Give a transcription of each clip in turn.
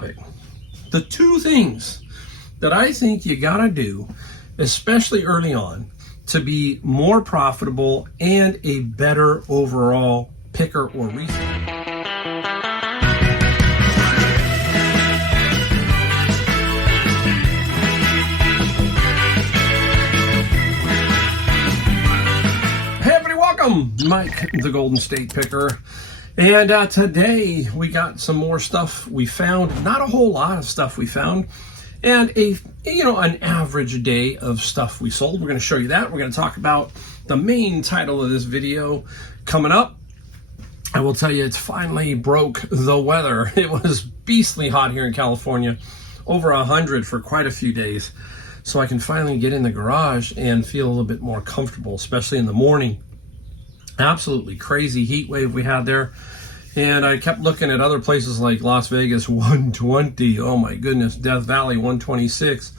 The two things that I think you gotta do, especially early on, to be more profitable and a better overall picker or reseller. Hey everybody, welcome. Mike, the Golden State Picker. And today we got some more stuff we found. Not a whole lot of stuff we found, and an average day of stuff we sold. We're going to show you that. We're going to talk about the main title of this video coming up. I will tell you, it's finally broke the weather. It was beastly hot here in California, over 100 for quite a few days. So I can finally get in the garage and feel a little bit more comfortable, especially in the morning. Absolutely crazy heat wave we had there. And I kept looking at other places like Las Vegas, 120. Oh my goodness, Death Valley, 126.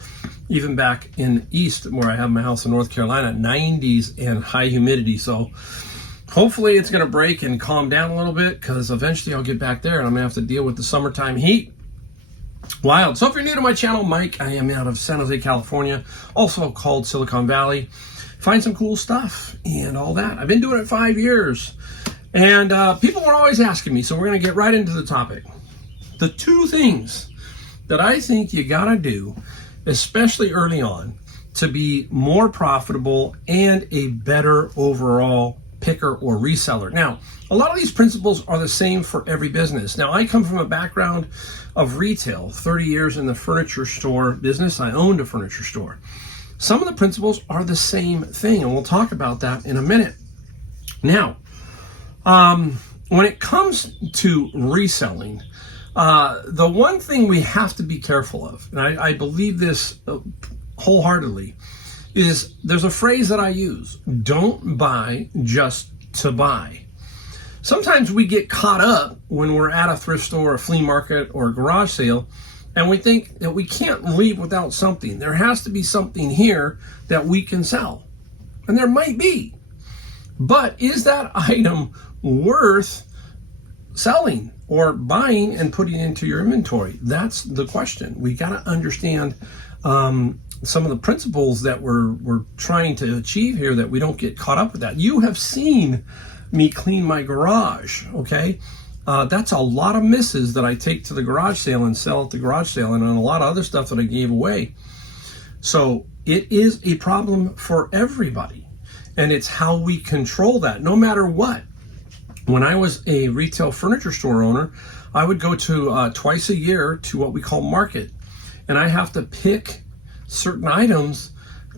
Even back in East, where I have my house in North Carolina, 90s and high humidity. So hopefully it's going to break and calm down a little bit, because eventually I'll get back there and I'm going to have to deal with the summertime heat. Wild. So if you're new to my channel, Mike, I am out of San Jose, California, also called Silicon Valley. Find some cool stuff and all that. I've been doing it 5 years. And people were always asking me, so we're going to get right into the topic. The two things that I think you got to do, especially early on, to be more profitable and a better overall picker or reseller. Now, a lot of these principles are the same for every business. Now, I come from a background of retail, 30 years in the furniture store business. I owned a furniture store. Some of the principles are the same thing, and we'll talk about that in a minute. Now, when it comes to reselling, the one thing we have to be careful of, and I believe this wholeheartedly, is there's a phrase that I use: don't buy just to buy. Sometimes we get caught up when we're at a thrift store, a flea market, or a garage sale, and we think that we can't leave without something. There has to be something here that we can sell. And there might be. But is that item worth selling or buying and putting into your inventory? That's the question. We got to understand some of the principles that we're trying to achieve here, that we don't get caught up with that. You have seen me clean my garage, okay? That's a lot of misses that I take to the garage sale and sell at the garage sale, and a lot of other stuff that I gave away. So it is a problem for everybody, and it's how we control that, no matter what. When I was a retail furniture store owner, I would go to twice a year to what we call market, and I have to pick certain items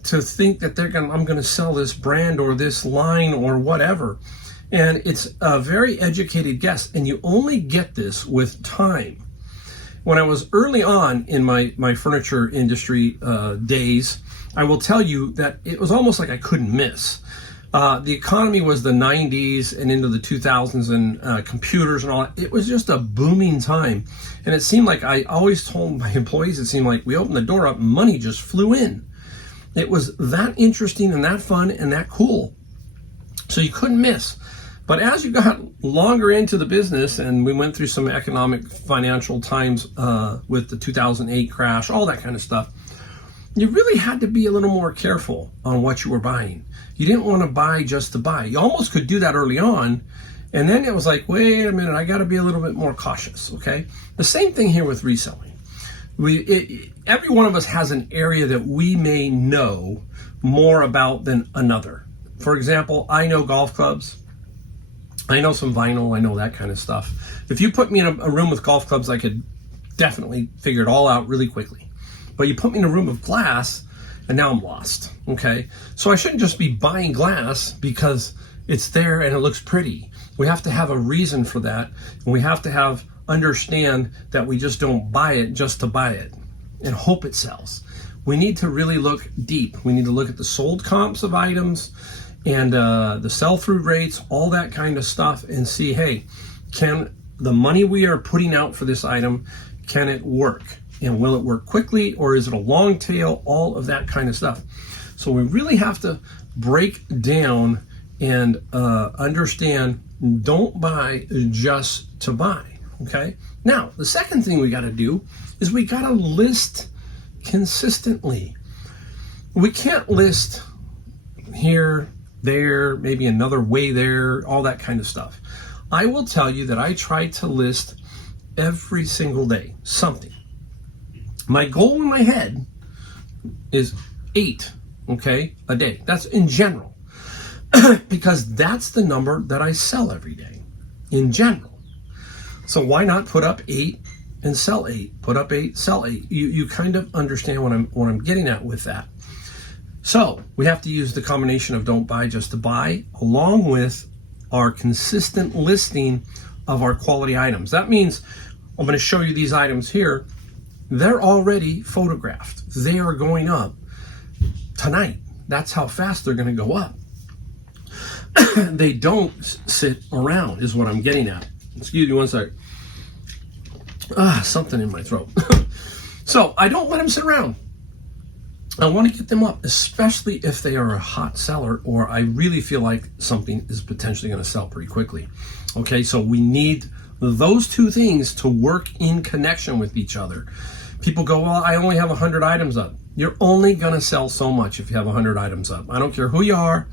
to think that I'm going to sell this brand or this line or whatever. And it's a very educated guess, and you only get this with time. When I was early on in my furniture industry days, I will tell you that it was almost like I couldn't miss. The economy was the 90s and into the 2000s, and computers and all that. It was just a booming time. And it seemed like, I always told my employees, it seemed like we opened the door up and money just flew in. It was that interesting and that fun and that cool. So you couldn't miss. But as you got longer into the business, and we went through some economic financial times with the 2008 crash, all that kind of stuff, you really had to be a little more careful on what you were buying. You didn't want to buy just to buy. You almost could do that early on, and then it was like, wait a minute, I got to be a little bit more cautious, okay? The same thing here with reselling. Every one of us has an area that we may know more about than another. For example, I know golf clubs. I know some vinyl, I know that kind of stuff. If you put me in a room with golf clubs, I could definitely figure it all out really quickly. But you put me in a room of glass, and now I'm lost, okay? So I shouldn't just be buying glass because it's there and it looks pretty. We have to have a reason for that, and we have to understand that we just don't buy it just to buy it and hope it sells. We need to really look deep. We need to look at the sold comps of items, and the sell-through rates, all that kind of stuff, and see, hey, can the money we are putting out for this item, can it work? And will it work quickly, or is it a long tail? All of that kind of stuff. So we really have to break down and understand, don't buy just to buy, okay? Now, the second thing we got to do is we got to list consistently. We can't list here, there, maybe another way there, all that kind of stuff. I will tell you that I try to list every single day, something. My goal in my head is 8, okay, a day. That's in general, because that's the number that I sell every day, in general. So why not put up 8 and sell 8? Put up 8, sell 8. You kind of understand what I'm getting at with that. So we have to use the combination of don't buy just to buy, along with our consistent listing of our quality items. That means I'm going to show you these items here. They're already photographed. They are going up tonight. That's how fast they're going to go up. They don't sit around, is what I'm getting at. Excuse me one second. Something in my throat. So I don't let them sit around. I want to get them up, especially if they are a hot seller or I really feel like something is potentially going to sell pretty quickly. Okay, so we need those two things to work in connection with each other. People go, well, I only have 100 items up. You're only going to sell so much if you have 100 items up. I don't care who you are.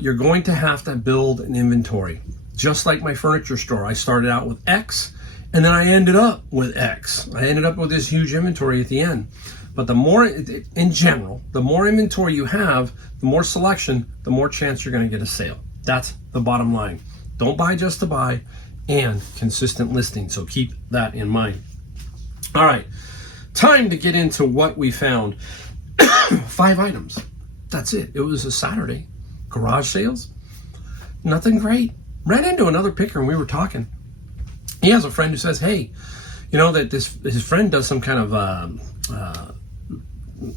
You're going to have to build an inventory. Just like my furniture store, I started out with X, and then I ended up with X. I ended up with this huge inventory at the end. But the more, in general, the more inventory you have, the more selection, the more chance you're going to get a sale. That's the bottom line. Don't buy just to buy, and consistent listing. So keep that in mind. All right, time to get into what we found. 5 items. That's it. It was a Saturday. Garage sales. Nothing great. Ran into another picker and we were talking. He has a friend who says, hey, you know that his friend does some kind of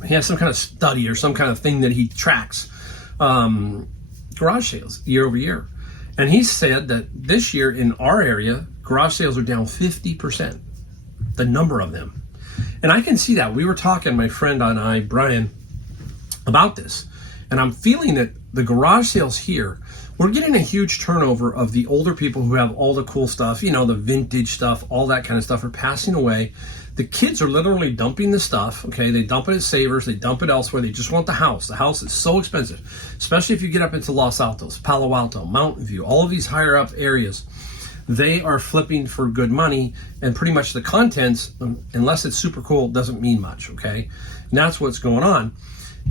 he has some kind of study or some kind of thing that he tracks garage sales year over year. And he said that this year in our area, garage sales are down 50%, the number of them. And I can see that. We were talking, my friend and I, Brian, about this. And I'm feeling that the garage sales here, we're getting a huge turnover of the older people who have all the cool stuff, you know, the vintage stuff, all that kind of stuff are passing away. The kids are literally dumping the stuff, okay? They dump it at Savers, they dump it elsewhere. They just want the house. The house is so expensive, especially if you get up into Los Altos, Palo Alto, Mountain View, all of these higher up areas. They are flipping for good money, and pretty much the contents, unless it's super cool, doesn't mean much, okay? And that's what's going on.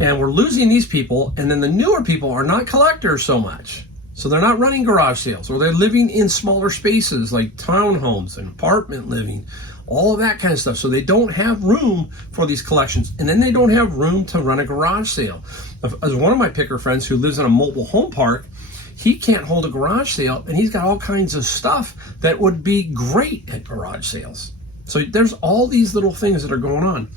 And we're losing these people, and then the newer people are not collectors so much. So they're not running garage sales, or they're living in smaller spaces like townhomes and apartment living, all of that kind of stuff. So they don't have room for these collections, and then they don't have room to run a garage sale. As one of my picker friends who lives in a mobile home park, he can't hold a garage sale, and he's got all kinds of stuff that would be great at garage sales. So there's all these little things that are going on.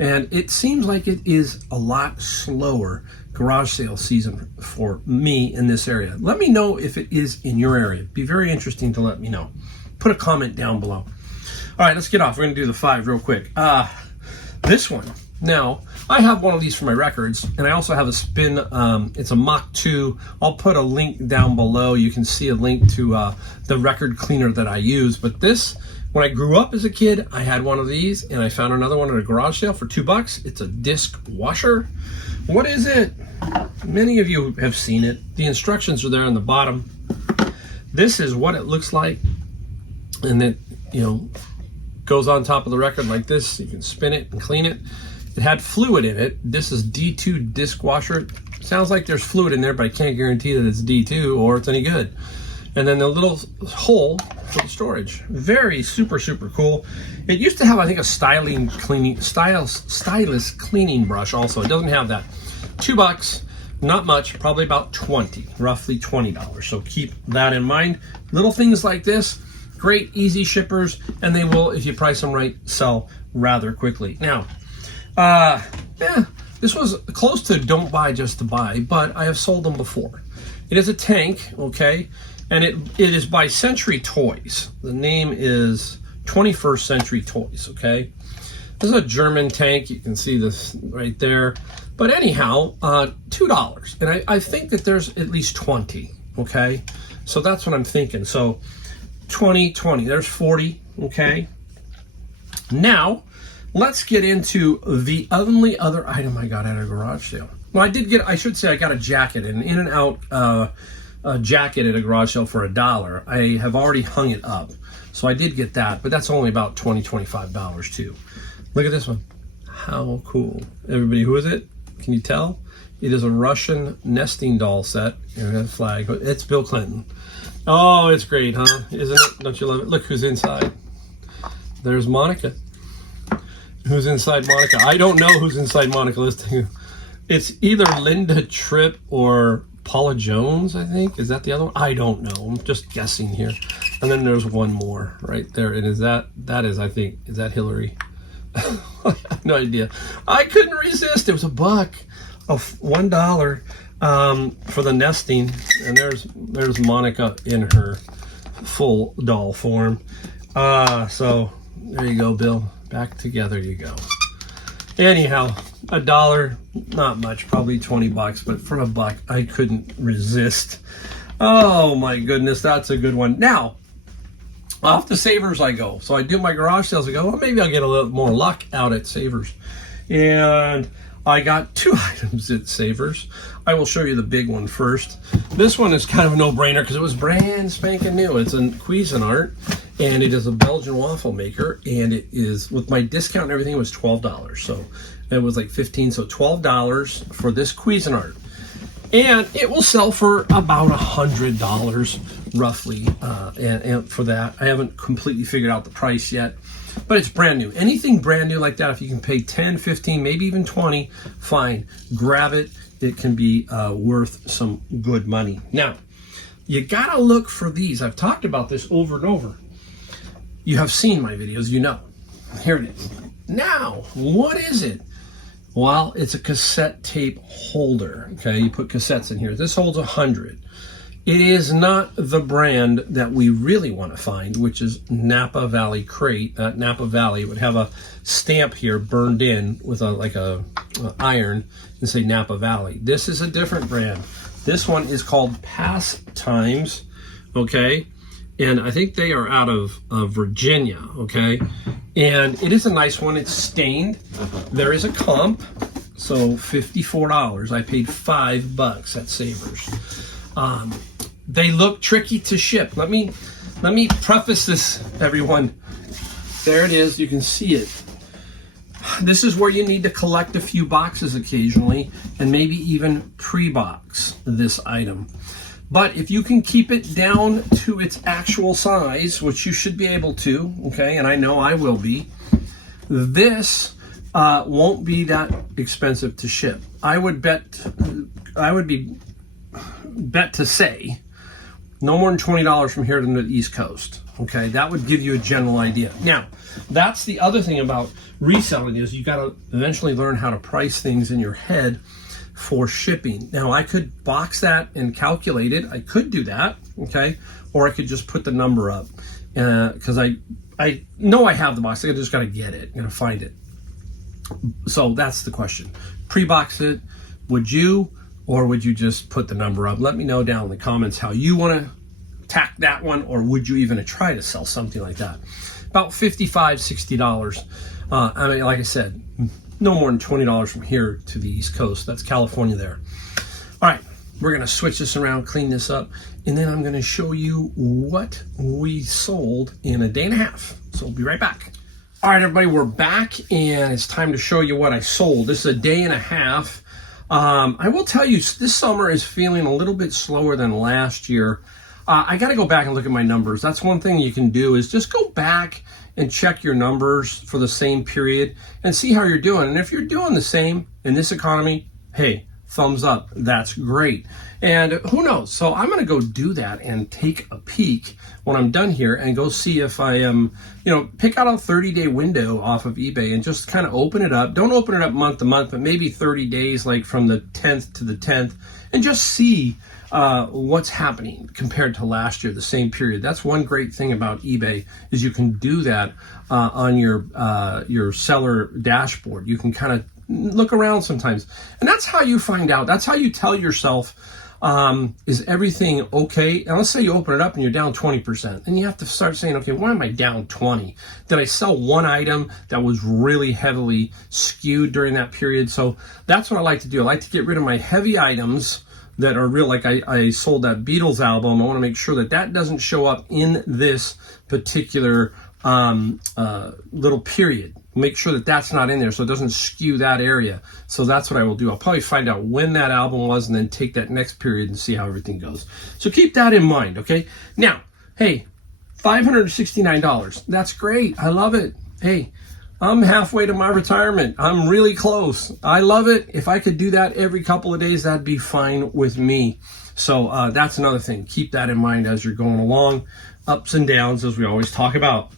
And it seems like it is a lot slower garage sale season for me in this area. Let me know if it is in your area. It'd be very interesting to let me know. Put a comment down below. All right, let's get off. We're going to do the 5 real quick. This one. Now, I have one of these for my records, and I also have a spin. It's a Mach 2. I'll put a link down below. You can see a link to the record cleaner that I use. But this, when I grew up as a kid, I had one of these, and I found another one at a garage sale for $2. It's a disc washer. What is it? Many of you have seen it. The instructions are there on the bottom. This is what it looks like, and it, you know, goes on top of the record like this. You can spin it and clean it. It had fluid in it. This is D2 disc washer. Sounds like there's fluid in there, but I can't guarantee that it's D2 or it's any good. And then the little hole for the storage. Very super cool. It used to have, I think, a stylus cleaning brush also. It doesn't have that. $2, not much, probably about 20, roughly $20. So keep that in mind. Little things like this, great, easy shippers, and they will, if you price them right, sell rather quickly. Now, this was close to don't buy just to buy, but I have sold them before. It is a tank, okay, and it is by Century Toys. The name is 21st Century Toys, okay. This is a German tank. You can see this right there. But anyhow, $2, and I think that there's at least 20, okay. So that's what I'm thinking. So 20, 20. There's 40, okay? Now, let's get into the only other item I got at a garage sale. Well, I should say I got a jacket, an in and out jacket at a garage sale for $1. I have already hung it up. So I did get that, but that's only about $20, $25 too. Look at this one. How cool. Everybody, who is it? Can you tell? It is a Russian nesting doll set. Here's a flag. It's Bill Clinton. Oh, it's great, huh? Isn't it? Don't you love it? Look who's inside. There's Monica. Who's inside Monica? I don't know who's inside Monica. Let's take. It's either Linda Tripp or Paula Jones, I think. Is that the other one? I don't know. I'm just guessing here. And then there's one more right there. And is that I think, is that Hillary? I have no idea. I couldn't resist. It was $1 of $1 for the nesting. And there's Monica in her full doll form. So there you go, Bill. Back together you go. Anyhow, $1, not much, probably 20 bucks, but for $1, I couldn't resist. Oh my goodness, that's a good one. Now, off to Savers I go. So I do my garage sales. I go, well, maybe I'll get a little more luck out at Savers. And I got 2 items at Savers. I will show you the big one first. This one is kind of a no-brainer because it was brand spanking new. It's a Cuisinart, and it is a Belgian waffle maker, and it is, with my discount and everything, it was $12. So it was like $15, so $12 for this Cuisinart. And it will sell for about $100 roughly, and for that. I haven't completely figured out the price yet, but it's brand new. Anything brand new like that, if you can pay 10, 15, maybe even 20, fine, grab it. It can be worth some good money. Now, you gotta look for these. I've talked about this over and over. You have seen my videos, you know. Here it is. Now, what is it? Well, it's a cassette tape holder. Okay, you put cassettes in here. This holds 100. It is not the brand that we really want to find, which is Napa Valley Crate. Napa Valley would have a stamp here burned in with a iron and say Napa Valley. This is a different brand. This one is called Pastimes, okay? And I think they are out of Virginia, okay? And it is a nice one. It's stained. There is a comp, so $54. I paid $5 at Savers. They look tricky to ship. Let me preface this, everyone. There it is. You can see it. This is where you need to collect a few boxes occasionally and maybe even pre-box this item. But if you can keep it down to its actual size, which you should be able to, okay, and I know I will be, this won't be that expensive to ship. I would bet to say no more than $20 from here to the East Coast. Okay, that would give you a general idea. Now, that's the other thing about reselling is you got to eventually learn how to price things in your head for shipping. Now, I could box that and calculate it. I could do that, okay, or I could just put the number up because I know I have the box. I just got to get it, find it. So that's the question. Pre-box it, would you? Or would you just put the number up? Let me know down in the comments how you want to tack that one, or would you even try to sell something like that? About $55, $60. I mean, like I said, no more than $20 from here to the East Coast. That's California there. All right, we're going to switch this around, clean this up, and then I'm going to show you what we sold in a day and a half. So we'll be right back. All right, everybody, we're back, and it's time to show you what I sold. This is a day and a half. I will tell you, this summer is feeling a little bit slower than last year. I got to go back and look at my numbers. That's one thing you can do is just go back and check your numbers for the same period and see how you're doing. And if you're doing the same in this economy, hey, thumbs up. That's great. And who knows? So I'm going to go do that and take a peek when I'm done here and go see if I am, pick out a 30-day window off of eBay and just kind of open it up. Don't open it up month to month, but maybe 30 days, like from the 10th to the 10th, and just see what's happening compared to last year, the same period. That's one great thing about eBay is you can do that on your seller dashboard. You can kind of look around sometimes, and that's how you find out. That's how you tell yourself Is everything okay? And let's say you open it up and you're down 20%. Then you have to start saying, okay, why am I down 20? Did I sell one item that was really heavily skewed during that period? So that's what I like to do. I like to get rid of my heavy items that are real. Like I sold that Beatles album. I want to make sure that that doesn't show up in this particular little period. Make sure that that's not in there so it doesn't skew that area. So that's what I will do. I'll probably find out when that album was and then take that next period and see how everything goes. So keep that in mind, okay? Now, hey, $569. That's great. I love it. Hey, I'm halfway to my retirement. I'm really close. I love it. If I could do that every couple of days, that'd be fine with me. So that's another thing. Keep that in mind as you're going along. Ups and downs, as we always talk about.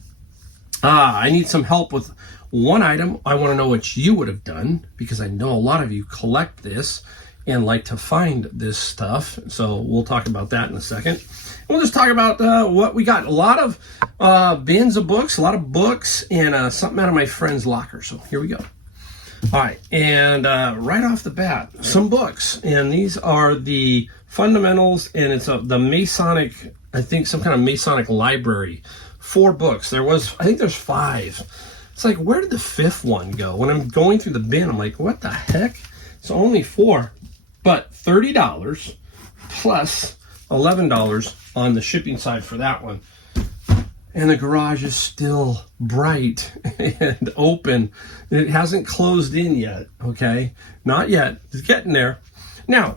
I need some help with one item. I want to know what you would have done, because I know a lot of you collect this and like to find this stuff. So we'll talk about that in a second. We'll just talk about what we got. A lot of bins of books, a lot of books, and something out of my friend's locker. So here we go. All right, and right off the bat, some books. And these are the fundamentals, and it's the Masonic, I think some kind of Masonic library. 4 books. I think there's 5. It's like, where did the 5th one go? When I'm going through the bin, I'm like, what the heck? It's only 4, but $30 plus $11 on the shipping side for that one. And the garage is still bright and open. It hasn't closed in yet, okay? Not yet. It's getting there. Now,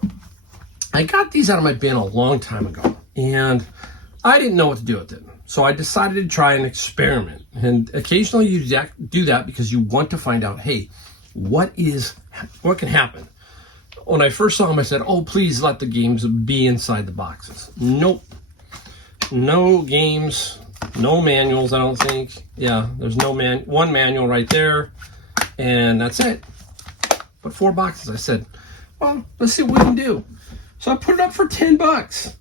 I got these out of my bin a long time ago, and I didn't know what to do with it. So I decided to try an experiment. And occasionally you do that because you want to find out, hey, what can happen? When I first saw them, I said, oh, please let the games be inside the boxes. Nope. No games, no manuals, I don't think. Yeah, there's one manual right there, and that's it. But 4 boxes. I said, well, let's see what we can do. So I put it up for $10.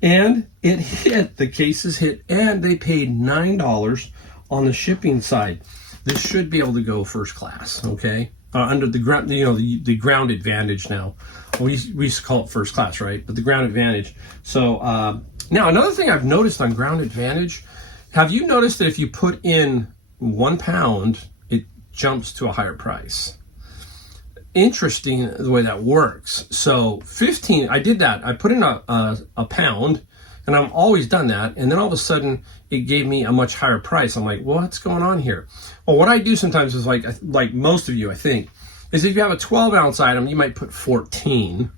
And it hit, the cases hit, and they paid $9 on the shipping side. This should be able to go first class, okay? Under the ground, the ground advantage now. We used to call it first class, right? But the ground advantage. So now another thing I've noticed on ground advantage, have you noticed that if you put in £1, it jumps to a higher price? Interesting the way that works. So 15, I did that. I put in a pound, and I've always done that. And then all of a sudden it gave me a much higher price. I'm like, what's going on here? Well, what I do sometimes is like most of you, I think, is if you have a 12-ounce item, you might put 14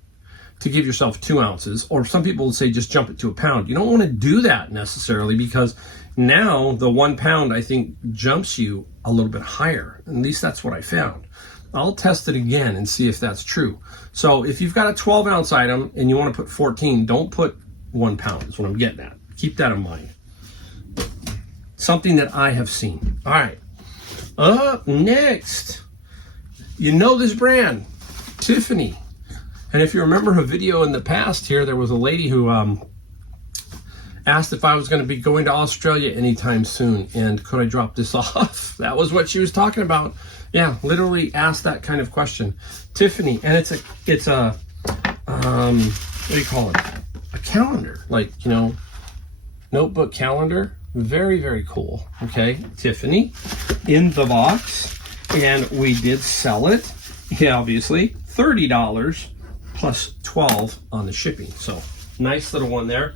to give yourself 2 ounces. Or some people would say just jump it to a pound. You don't want to do that necessarily, because now the 1 pound, I think, jumps you a little bit higher. At least that's what I found. I'll test it again and see if that's true. So if you've got a 12-ounce item and you want to put 14, don't put 1 pound, is what I'm getting at. Keep that in mind. Something that I have seen. All right. Up next, you know this brand, Tiffany. And if you remember her video in the past here, there was a lady who asked if I was going to be going to Australia anytime soon, and could I drop this off? That was what she was talking about. Yeah, literally asked that kind of question. Tiffany, and it's a what do you call it? A calendar, like, notebook calendar. Very, very cool. Okay, Tiffany in the box, and we did sell it. Yeah, obviously $30 plus $12 on the shipping. So nice little one there.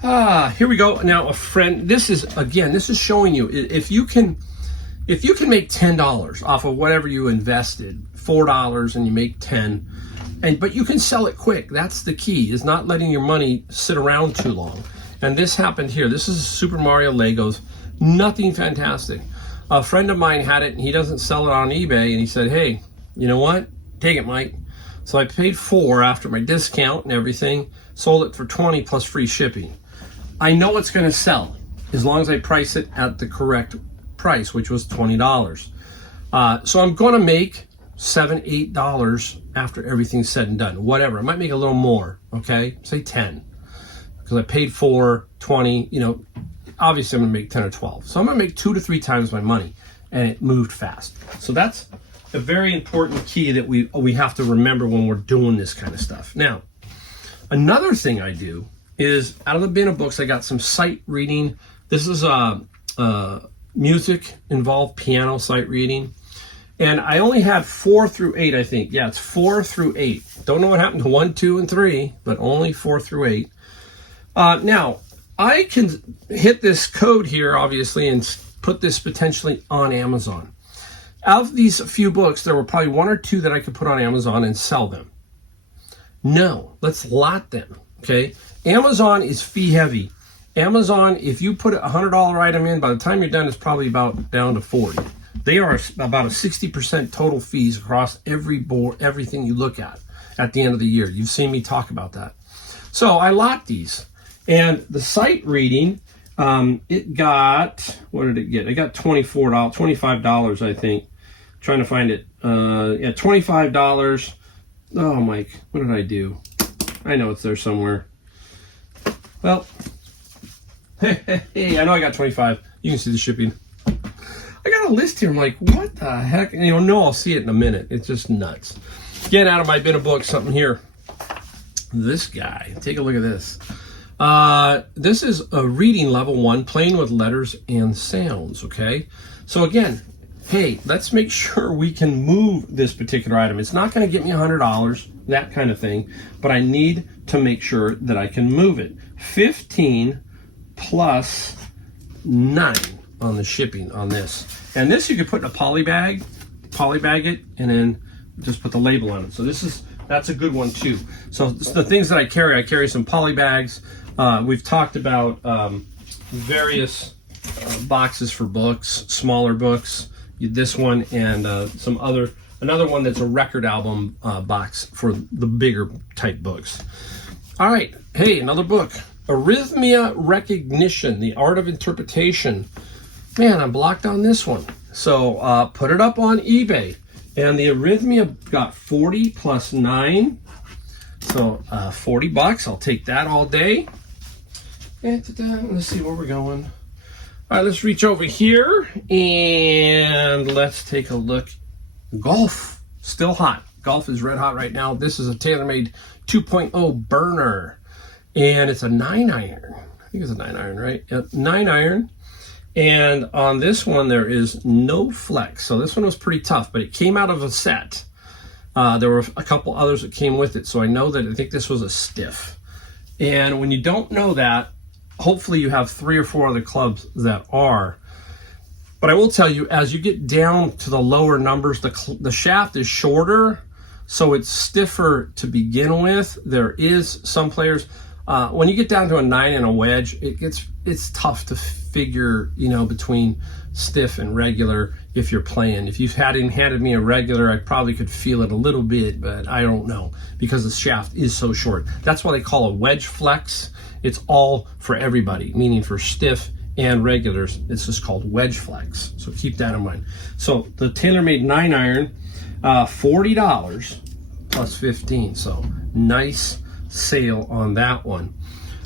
Here we go. Now, a friend. This is showing you if you can make $10 off of whatever you invested, $4, and you make 10, but you can sell it quick. That's the key, is not letting your money sit around too long. And this happened here. This is Super Mario Legos. Nothing fantastic. A friend of mine had it, and he doesn't sell it on eBay, and he said, hey, you know what? Take it, Mike. So I paid $4 after my discount and everything, sold it for $20 plus free shipping. I know it's going to sell as long as I price it at the correct price, which was $20. So I'm going to make $7, $8 after everything's said and done. Whatever. I might make a little more, okay? Say 10. Because I paid $4, 20, obviously I'm going to make 10 or 12. So I'm going to make 2 to 3 times my money, and it moved fast. So that's a very important key that we have to remember when we're doing this kind of stuff. Now, Another thing I do is out of the bin of books, I got some sight reading. This is music involved piano sight reading. And I only had 4 through 8, I think. Yeah, it's 4 through 8. Don't know what happened to 1, 2, and 3, but only 4 through 8. Now, I can hit this code here, obviously, and put this potentially on Amazon. Out of these few books, there were probably 1 or 2 that I could put on Amazon and sell them. No, let's lot them, okay? Amazon is fee heavy. Amazon, if you put a $100 item in, by the time you're done, it's probably about down to 40. They are about a 60% total fees across everything you look at the end of the year. You've seen me talk about that. So I lot these. And the sight reading, it got, what did it get? It got $25, I think. Trying to find it. Yeah, $25. Oh, Mike, what did I do? I know it's there somewhere. Well, hey, I know I got 25. You can see the shipping. I got a list here. I'm like, what the heck? And I'll see it in a minute. It's just nuts. Get out of my bin of books, something here. This guy, take a look at this. This is a reading level 1, playing with letters and sounds, okay? So again, hey, let's make sure we can move this particular item. It's not going to get me $100, that kind of thing, but I need to make sure that I can move it. 15 plus 9 on the shipping on this. And this you could put in a poly bag it, and then just put the label on it. So that's a good one too. So the things that I carry some poly bags. We've talked about various boxes for books, smaller books. This one and another one that's a record album box for the bigger type books. All right, hey, another book. Arrhythmia Recognition, The Art of Interpretation. Man, I'm blocked on this one. So put it up on eBay. And the Arrhythmia got 40 plus 9. So $40. I'll take that all day. And let's see where we're going. All right, let's reach over here and let's take a look. Golf, still hot. Golf is red hot right now. This is a TaylorMade 2.0 burner. And it's a 9-iron. I think it's a 9-iron, right? Yep, 9-iron. And on this one, there is no flex. So this one was pretty tough, but it came out of a set. There were a couple others that came with it. So I think this was a stiff. And when you don't know that, hopefully you have 3 or 4 other clubs that are. But I will tell you, as you get down to the lower numbers, the shaft is shorter, so it's stiffer to begin with. There is some players, when you get down to a 9 and a wedge, it's tough to figure, between stiff and regular if you're playing. If you've handed me a regular, I probably could feel it a little bit, but I don't know because the shaft is so short. That's why they call a wedge flex. It's all for everybody, meaning for stiff and regulars. It's just called wedge flex. So keep that in mind. So the TaylorMade 9-iron, $40 plus 15. So nice sale on that one.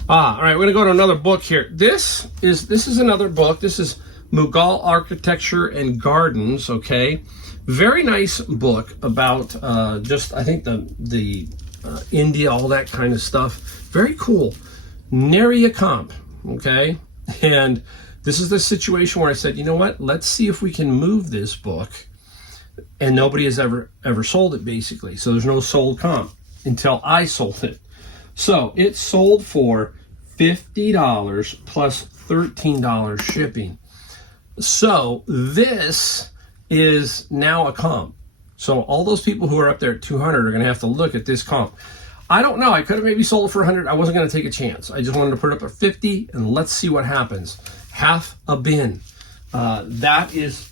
All right, we're gonna go to another book here. This is another book. This is Mughal Architecture and Gardens. Okay, very nice book about I think the India, all that kind of stuff. Very cool. Nary a comp. Okay, and this is the situation where I said, you know what? Let's see if we can move this book, and nobody has ever sold it basically. So there's no sold comp until I sold it. So it sold for $50 plus $13 shipping. So this is now a comp. So all those people who are up there at 200 are going to have to look at this comp. I don't know. I could have maybe sold it for 100. I wasn't going to take a chance. I just wanted to put it up at 50 and let's see what happens. Half a bin. That is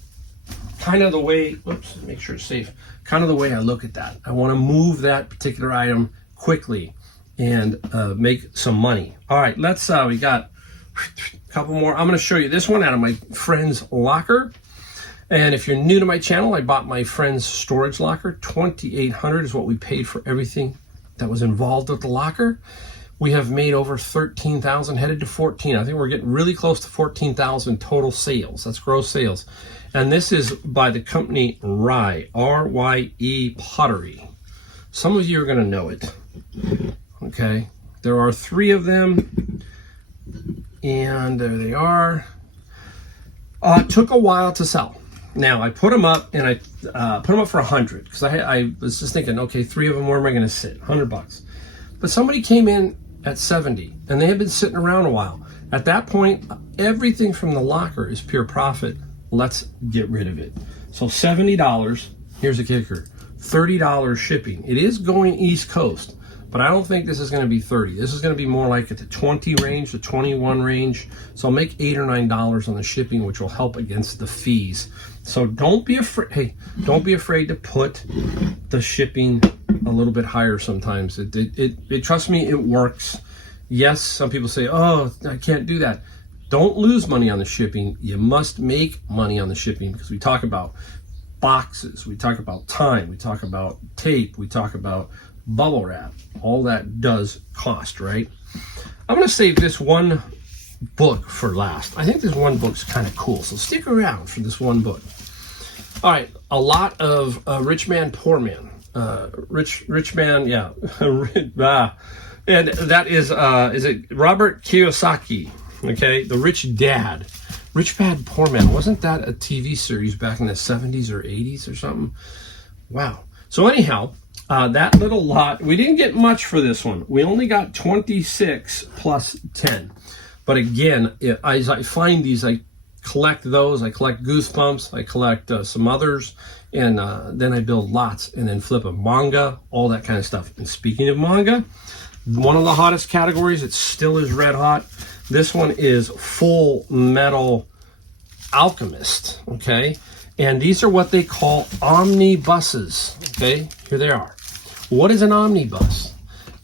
kind of the way, make sure it's safe. Kind of the way I look at that. I want to move that particular item quickly and make some money. All right, we got a couple more. I'm going to show you this one out of my friend's locker. And if you're new to my channel, I bought my friend's storage locker. $2,800 is what we paid for everything that was involved with the locker. We have made over 13,000, headed to 14. I think we're getting really close to 14,000 total sales. That's gross sales. And this is by the company Rye, R-Y-E Pottery. Some of you are going to know it. Okay, There are 3 of them, and there they are. It took a while to sell. Now I put them up, and I put them up for 100 because I was just thinking, okay, 3 of them, where am I going to sit? $100. But somebody came in at 70, and they had been sitting around a while. At that point, everything from the locker is pure profit. Let's get rid of it. So $70. Here's a kicker: $30 shipping. It is going East Coast, but I don't think this is going to be 30. This is going to be more like at the 20 range, the 21 range. So I'll make $8 or $9 on the shipping, which will help against the fees. So don't be afraid. Hey, don't be afraid to put the shipping a little bit higher sometimes. It trust me, it works. Yes, some people say, oh, I can't do that. Don't lose money on the shipping. You must make money on the shipping, because we talk about boxes, we talk about time, we talk about tape, we talk about bubble wrap. All that does cost, right? I'm going to save this one book for last. I think this one book's kind of cool, so stick around for this one book. All right, a lot of Rich Man, Poor Man. Rich Man, yeah. And that is it Robert Kiyosaki, okay? The Rich Dad. Rich Dad, Poor Man. Wasn't that a TV series back in the 70s or 80s or something? Wow. So anyhow, that little lot, we didn't get much for this one. We only got 26 plus 10. But again, as I find these, I collect those. I collect Goosebumps. I collect some others. And then I build lots and then flip them. Manga, all that kind of stuff. And speaking of manga, one of the hottest categories, it still is red hot. This one is Full Metal Alchemist, okay? And these are what they call omnibuses, okay? Here they are. What is an omnibus?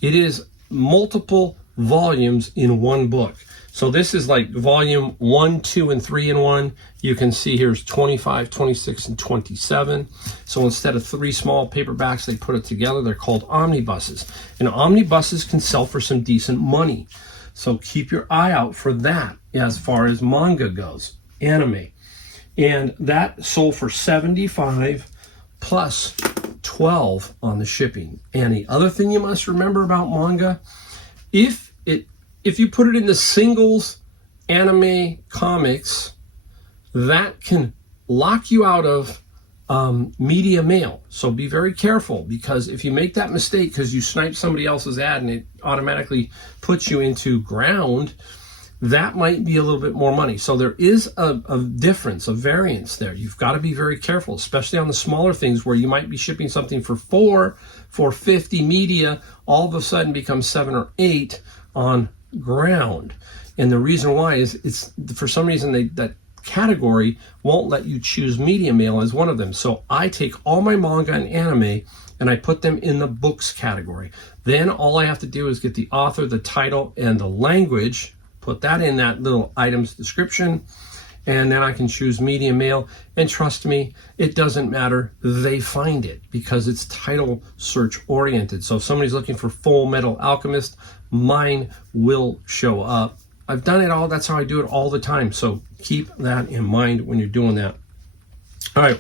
It is multiple volumes in one book. So this is like volume 1, 2, and 3 in one. You can see here's 25, 26, and 27. So instead of 3 small paperbacks, they put it together. They're called omnibuses. And omnibuses can sell for some decent money. So keep your eye out for that as far as manga goes, anime. And that sold for $75 plus 12 on the shipping. And the other thing you must remember about manga, if you put it in the singles anime comics, that can lock you out of media mail. So be very careful, because if you make that mistake because you snipe somebody else's ad and it automatically puts you into ground, that might be a little bit more money. So there is a difference, a variance there. You've got to be very careful, especially on the smaller things where you might be shipping something for $4.50 media, all of a sudden becomes 7 or 8 on ground. And the reason why is it's for some reason that category won't let you choose media mail as one of them. So I take all my manga and anime and I put them in the books category. Then all I have to do is get the author, the title, and the language, put that in that little item's description, and then I can choose media mail. And trust me, it doesn't matter. They find it because it's title search oriented. So if somebody's looking for Full Metal Alchemist, mine will show up. I've done it all. That's how I do it all the time. So keep that in mind when you're doing that. All right,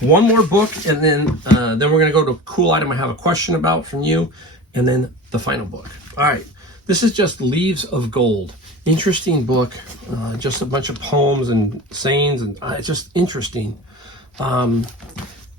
one more book, and then we're going to go to a cool item I have a question about from you, and then the final book. All right, this is just Leaves of Gold. Interesting book, just a bunch of poems and sayings, and it's just interesting. Like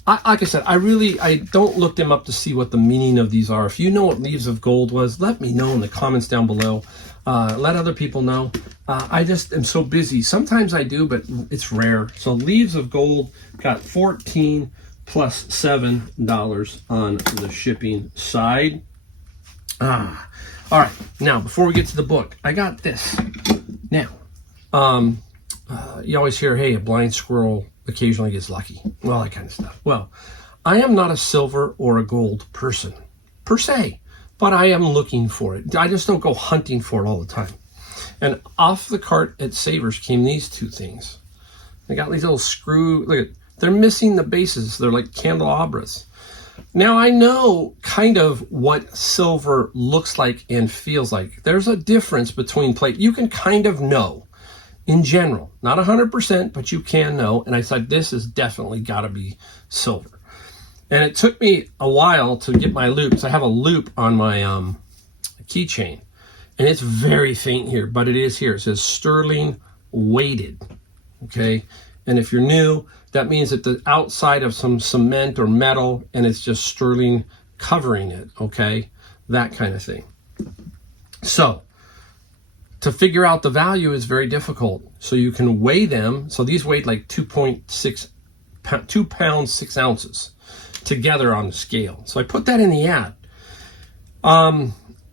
I said, I don't look them up to see what the meaning of these are. If you know what Leaves of Gold was, let me know in the comments down below. Let other people know. I just am so busy. Sometimes I do, but it's rare. So Leaves of Gold got 14 plus $7 on the shipping side. All right. Now, before we get to the book, I got this. Now, you always hear, hey, a blind squirrel occasionally gets lucky. Well, that kind of stuff. Well, I am not a silver or a gold person, per se, but I am looking for it. I just don't go hunting for it all the time. And off the cart at Savers came these two things. They got these little screw, look at, they're missing the bases. They're like candelabras. Now, I know kind of what silver looks like and feels like. There's a difference between plate. You can kind of know in general, not 100%, but you can know. And I said, this has definitely got to be silver. And it took me a while to get my loops. I have a loop on my keychain. And it's very faint here, but it is here. It says sterling weighted, okay? And if you're new, that means that the outside of some cement or metal, and it's just sterling covering it, okay? That kind of thing. So to figure out the value is very difficult. So you can weigh them. So these weighed like 2 pounds, 6 ounces together on the scale. So I put that in the ad.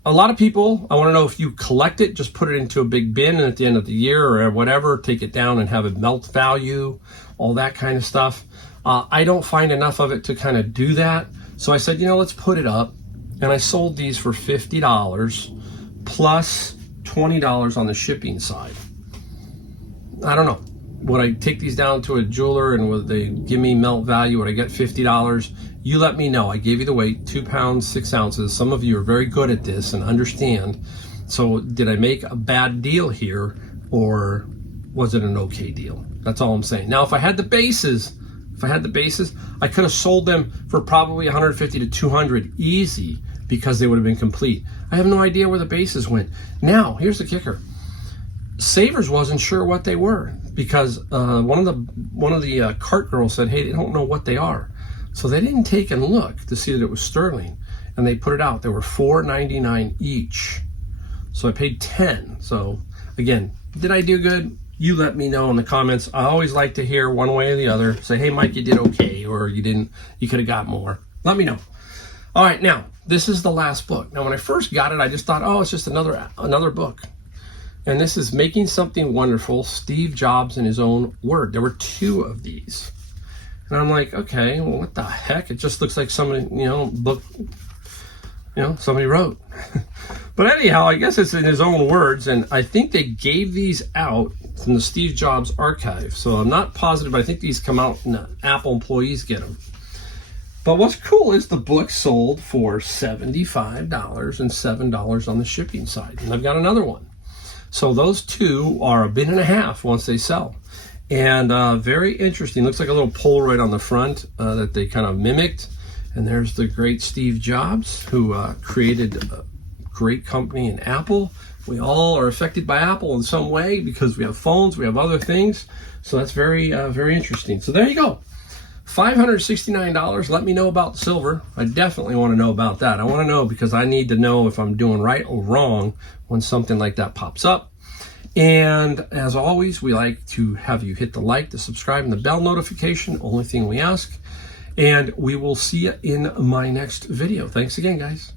A lot of people, I want to know if you collect it, just put it into a big bin, and at the end of the year or whatever, take it down and have it melt value, all that kind of stuff. I don't find enough of it to kind of do that. So I said, let's put it up. And I sold these for $50 plus $20 on the shipping side. I don't know. Would I take these down to a jeweler and would they give me melt value? Would I get $50? You let me know. I gave you the weight, 2 pounds, 6 ounces. Some of you are very good at this and understand. So did I make a bad deal here, or was it an okay deal? That's all I'm saying. Now, if I had the bases, I could have sold them for probably 150 to 200 easy, because they would have been complete. I have no idea where the bases went. Now, here's the kicker. Savers wasn't sure what they were, because one of the cart girls said, hey, they don't know what they are. So they didn't take and look to see that it was sterling, and they put it out. They were $4.99 each. So I paid $10. So again, did I do good? You let me know in the comments. I always like to hear one way or the other. Say, hey, Mike, you did okay, or you didn't. You could have got more. Let me know. All right, now this is the last book. Now, when I first got it, I just thought, oh, it's just another book. And this is Making Something Wonderful, Steve Jobs in His Own Word. There were 2 of these. And I'm like, okay, well, what the heck? It just looks like somebody, book, somebody wrote. But anyhow, I guess it's in his own words. And I think they gave these out from the Steve Jobs archive. So I'm not positive, but I think these come out and Apple employees get them. But what's cool is the book sold for $75 and $7 on the shipping side. And I've got another one. So those 2 are $1.5 bin once they sell. And very interesting. Looks like a little Polaroid on the front that they kind of mimicked. And there's the great Steve Jobs, who created a great company in Apple. We all are affected by Apple in some way because we have phones, we have other things. So that's very, very interesting. So there you go. $569. Let me know about silver. I definitely want to know about that. I want to know because I need to know if I'm doing right or wrong when something like that pops up. And as always, we like to have you hit the like, the subscribe, and the bell notification. Only thing we ask. And we will see you in my next video. Thanks again, guys.